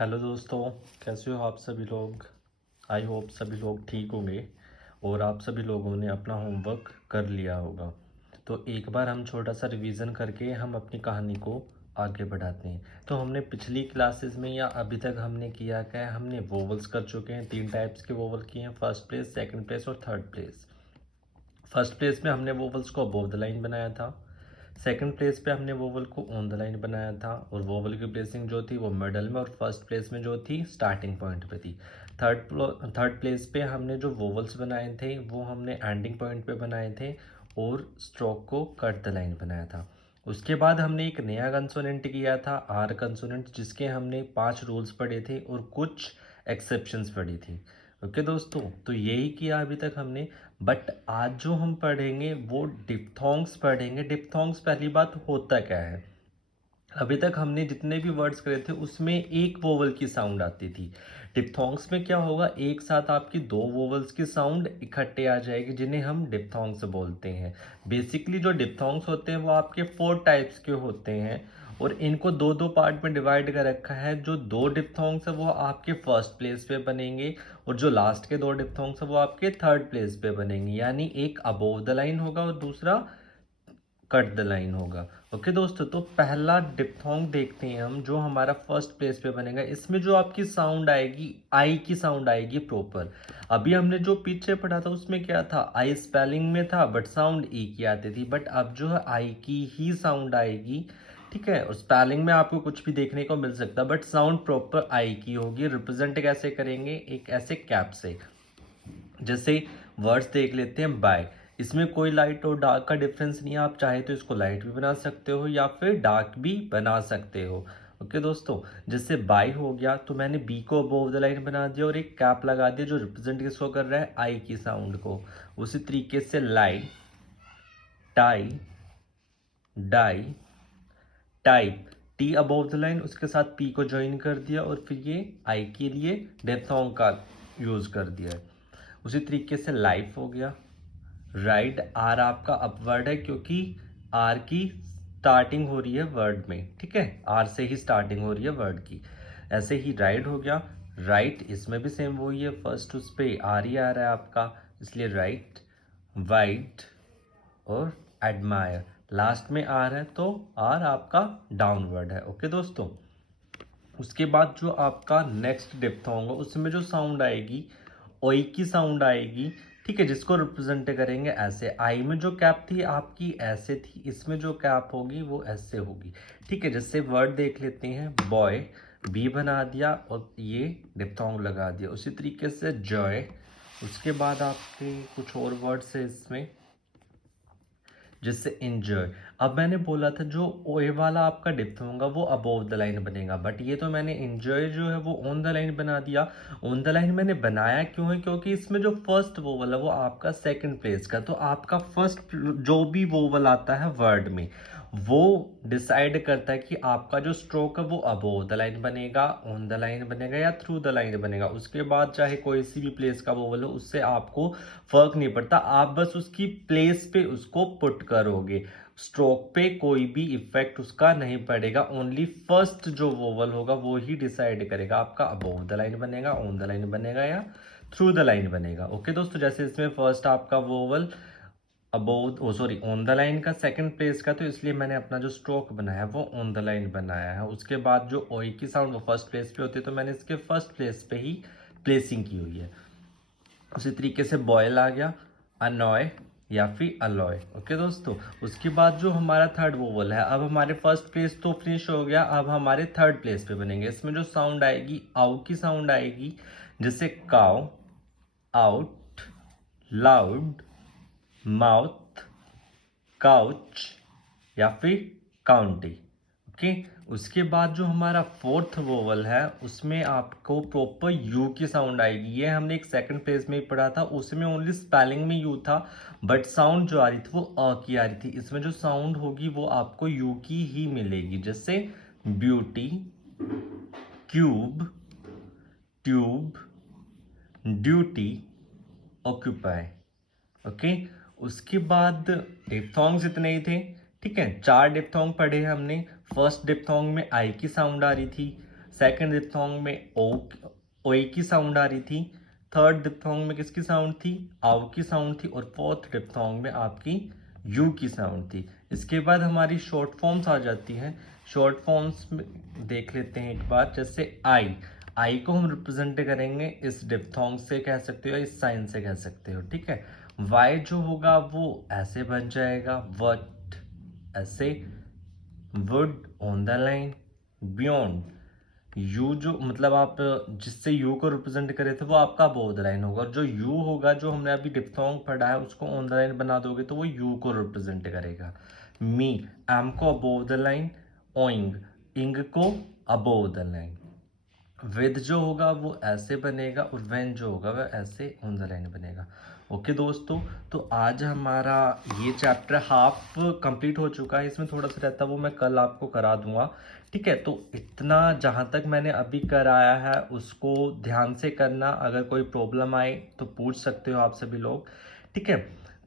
Hello दोस्तों, कैसे हो आप सभी लोग। आई होप सभी लोग ठीक होंगे और आप सभी लोगों ने अपना होमवर्क कर लिया होगा। तो एक बार हम छोटा सा रिवीजन करके हम अपनी कहानी को आगे बढ़ाते हैं। तो हमने पिछली क्लासेस में या अभी तक हमने किया क्या है, हमने वोवल्स कर चुके हैं। 3 टाइप्स के वोवल किए हैं, फर्स्ट प्लेस, सेकंड प्लेस और थर्ड प्लेस। फर्स्ट प्लेस में हमने वोवल्स को अबोव द लाइन बनाया था। सेकंड प्लेस पे हमने वोवल को ऑन द लाइन बनाया था और वोवल की प्लेसिंग जो थी वो मिडल में और फर्स्ट प्लेस में जो थी स्टार्टिंग पॉइंट पे थी। थर्ड प्लेस पे हमने जो वोवल्स बनाए थे वो हमने एंडिंग पॉइंट पे बनाए थे और स्ट्रोक को कट द लाइन बनाया था। उसके बाद हमने एक नया कंसोनेंट किया था, आर कंसोनेंट, जिसके हमने 5 रूल्स पढ़े थे और कुछ एक्सेप्शंस पढ़ी थी। ओके दोस्तों, तो यही किया अभी तक हमने। बट आज जो हम पढ़ेंगे वो डिप्थोंग्स पढ़ेंगे। डिप्थोंग्स पहली बात होता क्या है, अभी तक हमने जितने भी वर्ड्स करे थे उसमें एक वोवल की साउंड आती थी। डिप्थोंग्स में क्या होगा, एक साथ आपकी 2 वोवल्स की साउंड इकट्ठे आ जाएगी जिन्हें हम डिप्थोंग्स बोलते हैं। बेसिकली जो डिप्थोंग्स होते हैं वो आपके 4 टाइप्स के होते हैं और इनको दो दो पार्ट में डिवाइड कर रखा है। जो 2 डिप्थोंग्स है वो आपके फर्स्ट प्लेस पे बनेंगे और जो लास्ट के 2 डिप्थोंग्स है वो आपके थर्ड प्लेस पे बनेंगे। यानी एक अबोव द लाइन होगा और दूसरा कट द लाइन होगा। ओके दोस्तों, तो पहला डिप्थोंग देखते हैं हम जो हमारा फर्स्ट प्लेस पे बनेगा। इसमें जो आपकी साउंड आएगी, आई की साउंड आएगी प्रॉपर। अभी हमने जो पीछे पढ़ा था उसमें क्या था, आई स्पेलिंग में था बट साउंड ई की आती थी। बट अब जो है आई की ही साउंड आएगी, ठीक है। और स्पेलिंग में आपको कुछ भी देखने को मिल सकता है बट साउंड प्रॉपर आई की होगी। रिप्रेजेंट कैसे करेंगे, एक ऐसे कैप से। जैसे वर्ड्स देख लेते हैं, बाय। इसमें कोई लाइट और डार्क का डिफरेंस नहीं है, आप चाहे तो इसको लाइट भी बना सकते हो या फिर डार्क भी बना सकते हो। ओके दोस्तों, जैसे बाय हो गया तो मैंने बी को अबोव द लाइन बना दिया और एक कैप लगा दिया जो रिप्रेजेंट किसको कर रहा है, आई की साउंड को। उसी तरीके से lie, tie, die, type, T above the line उसके साथ पी को ज्वाइन कर दिया और फिर ये आई के लिए डेप्थोंग का यूज कर दिया है। उसी तरीके से लाइफ हो गया। राइड, आर आपका अपवर्ड है क्योंकि आर की स्टार्टिंग हो रही है वर्ड में, ठीक है, आर से ही स्टार्टिंग हो रही है वर्ड की। ऐसे ही राइड हो गया। राइट, इसमें भी सेम वही है, फर्स्ट उस पे आर ही आ रहा है आपका, इसलिए राइट। वाइट और एडमायर, लास्ट में आर है तो आर आपका डाउनवर्ड है। ओके दोस्तों, उसके बाद जो आपका नेक्स्ट डिप्थोंग होगा उसमें जो साउंड आएगी ओई की साउंड आएगी, ठीक है, जिसको रिप्रेजेंट करेंगे ऐसे। आई में जो कैप थी आपकी ऐसे थी, इसमें जो कैप होगी वो ऐसे होगी, ठीक है। जैसे वर्ड देख लेते हैं, बॉय, बी बना दिया और ये डिप्थोंग लगा दिया। उसी तरीके से जॉय, उसके बाद आपके कुछ और वर्ड्स है इसमें, जिससे इंजॉय। अब मैंने बोला था जो ओए वाला आपका डिप्थ होगा वो अबोव द लाइन बनेगा, बट ये तो मैंने इंजॉय जो है वो ऑन द लाइन बना दिया। ऑन द लाइन मैंने बनाया क्यों है, क्योंकि इसमें जो फर्स्ट वोवल है वो आपका सेकंड प्लेस का, तो आपका फर्स्ट जो भी वोवल आता है वर्ड में वो डिसाइड करता है कि आपका जो स्ट्रोक है वो अबोव द लाइन बनेगा, ऑन द लाइन बनेगा या थ्रू द लाइन बनेगा। उसके बाद चाहे कोई सी भी प्लेस का वोवल हो उससे आपको फर्क नहीं पड़ता, आप बस उसकी प्लेस पे उसको पुट करोगे। स्ट्रोक पे कोई भी इफेक्ट उसका नहीं पड़ेगा, ओनली फर्स्ट जो वोवल होगा वो ही डिसाइड करेगा आपका अबोव द लाइन बनेगा, ऑन द लाइन बनेगा या थ्रू द लाइन बनेगा। ओके दोस्तों, जैसे इसमें फर्स्ट आपका vowel above, oh sorry, on the line का सेकंड प्लेस का, तो इसलिए मैंने अपना जो स्ट्रोक बनाया वो ऑन द लाइन बनाया है। उसके बाद जो ओई की साउंड वो फर्स्ट प्लेस पे होती है तो मैंने इसके फर्स्ट प्लेस पे ही प्लेसिंग की हुई है। उसी तरीके से बॉयल आ गया, अनॉय या फिर अलॉय। ओके दोस्तों, उसके बाद जो हमारा थर्ड वोवल है, अब हमारे फर्स्ट प्लेस तो फिनिश हो गया, अब हमारे थर्ड प्लेस पे बनेंगे। इसमें जो साउंड आएगी आउ की साउंड आएगी, जैसे cow, out, loud, mouth, couch या फिर काउंटी। ओके, उसके बाद जो हमारा फोर्थ वोवल है उसमें आपको प्रॉपर यू की साउंड आएगी। ये हमने एक सेकंड पेज में ही पढ़ा था, उसमें ओनली स्पेलिंग में यू था बट साउंड जो आ रही थी वो अ की आ रही थी। इसमें जो साउंड होगी वो आपको यू की ही मिलेगी, जैसे beauty, cube, tube, duty, occupy. Okay, उसके बाद डिप्थोंग्स इतने ही थे, ठीक है। 4 डिप्थोंग पढ़े हमने। फर्स्ट डिप्थोंग में आई की साउंड आ रही थी, सेकंड डिप्थोंग में ओ की साउंड आ रही थी, थर्ड डिप्थोंग में किसकी साउंड थी, आउ की साउंड थी, और फोर्थ डिप्थोंग में आपकी यू की साउंड थी। इसके बाद हमारी शॉर्ट फॉर्म्स आ जाती हैं। शॉर्ट फॉर्म्स में देख लेते हैं एक बार। जैसे आई को हम रिप्रेजेंट करेंगे इस डिप्थोंग से कह सकते हो, इस साइन से कह सकते हो, ठीक है। वाई जो होगा वो ऐसे बन जाएगा, वट ऐसे, would on the line, beyond. You जो मतलब आप जिससे यू को रिप्रेजेंट करे थे वो आपका अबोव द लाइन होगा, और जो यू होगा जो हमने अभी डिप्थोंग पढ़ा है उसको ऑन द लाइन बना दोगे तो वो यू को रिप्रेजेंट करेगा। मी, एम को अबोव द लाइन, ओइंग, इंग को अबोव द लाइन। विद जो होगा वो ऐसे बनेगा, और व्हेन जो होगा वह ऐसे ऑन द लाइन बनेगा। ओके दोस्तों, तो आज हमारा ये चैप्टर हाफ कंप्लीट हो चुका है। इसमें थोड़ा सा रहता है वो मैं कल आपको करा दूंगा, ठीक है। तो इतना जहाँ तक मैंने अभी कराया है उसको ध्यान से करना। अगर कोई प्रॉब्लम आए तो पूछ सकते हो आप सभी लोग, ठीक है।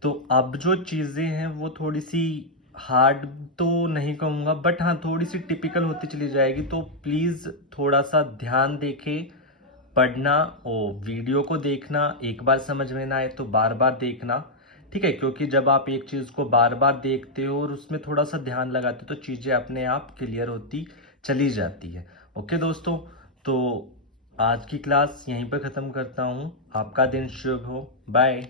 तो अब जो चीज़ें हैं वो थोड़ी सी हार्ड तो नहीं कहूँगा, बट हाँ थोड़ी सी टिपिकल होती चली जाएगी। तो प्लीज़ थोड़ा सा ध्यान देके पढ़ना, और वीडियो को देखना। एक बार समझ में ना आए तो बार बार देखना, ठीक है। क्योंकि जब आप एक चीज़ को बार बार देखते हो और उसमें थोड़ा सा ध्यान लगाते हो तो चीज़ें अपने आप क्लियर होती चली जाती है। ओके दोस्तों, तो आज की क्लास यहीं पर ख़त्म करता हूँ। आपका दिन शुभ हो। बाय।